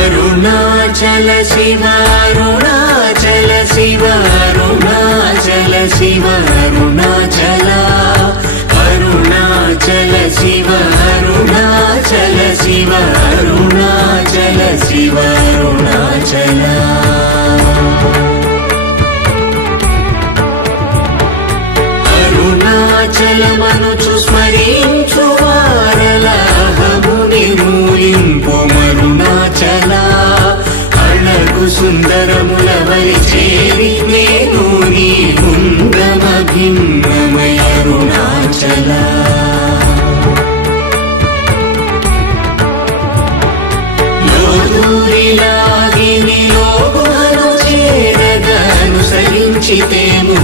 అరుణాచల శివ అరుణాచల శివ అరుణాచల శివ అరుణాచల అరుణాచల శివ అరుణాచల శివ అరుణాచల శివ అరుణాచల అరుణాచలమనుచు స్మరించు వారలాహము నిర్మూలింపు మరుణాచల అళగు సుందరముల వరి చేరి నేను నీ గుండ్రమ భిన్నమయ అరుణాచల లోదూరిలాగి నియోగుహను చేరగా అనుసరించితేము